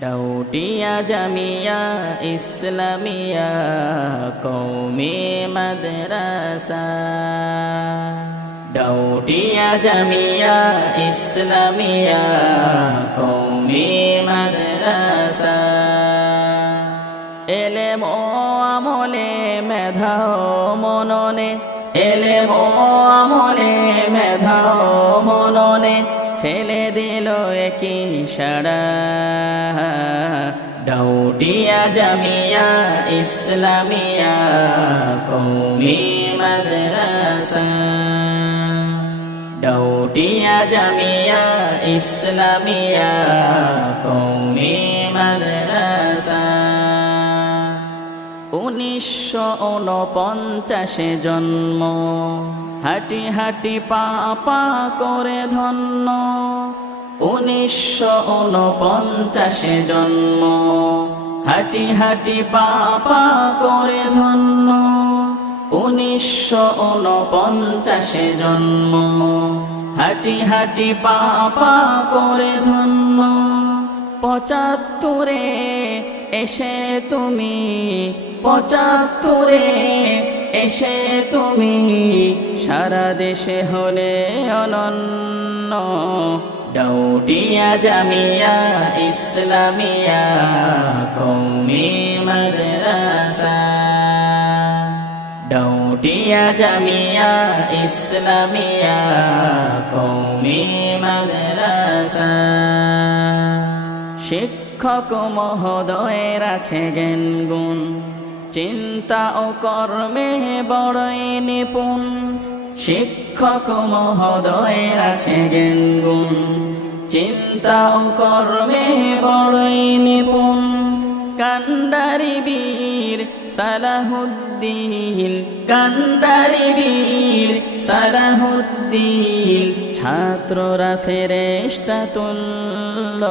ডাউটিয়া জামিয়া ইসলামিয়া কওমি মাদ্রাসা। ডাউটিয়া জামিয়া ইসলামিয়া কওমি মাদ্রাসা। এলেম ও আমলে মেধা ও মননে, এলেম ও আমলে মেধা ও মননে ফেলে দিল একই সাড়া। ডাউটিয়া জামিয়া ইসলামিয়া কওমি মাদ্রাসা। ডাউটিয়া জামিয়া ইসলামিয়া কওমি মাদ্রাসা। 1949 জন্ম, হাঁটি হাঁটি পা পা করে ধন্য। 1949 জন্ম, হাঁটি হাঁটি পা পা করে ধন্য। 1949 জন্ম, হাঁটি হাঁটি পা পা করে ধন্য। 75 এসে তুমি, 75 এসে তুমি সারা দেশে হলে অনন্য। ডাউটিয়া জামিয়া ইসলামিয়া কওমি মাদ্রাসা। ডাউটিয়া জামিয়া ইসলামিয়া কওমি মাদ্রাসা। শিক্ষক মহোদয়ের আছে জ্ঞান গুণ, চিন্তা ও কর্মে বড়ই নিপুণ। শিক্ষক মহোদয়ের আছে জ্ঞান গুণ, চিন্তা ও কর্মে বড়ই নিপুণ। কান্ডারি বীর সালাহুদ্দিন, কান্ডারি বীর সালাহুদ্দিন ছাত্ররা ফেরেশতা তুল্য।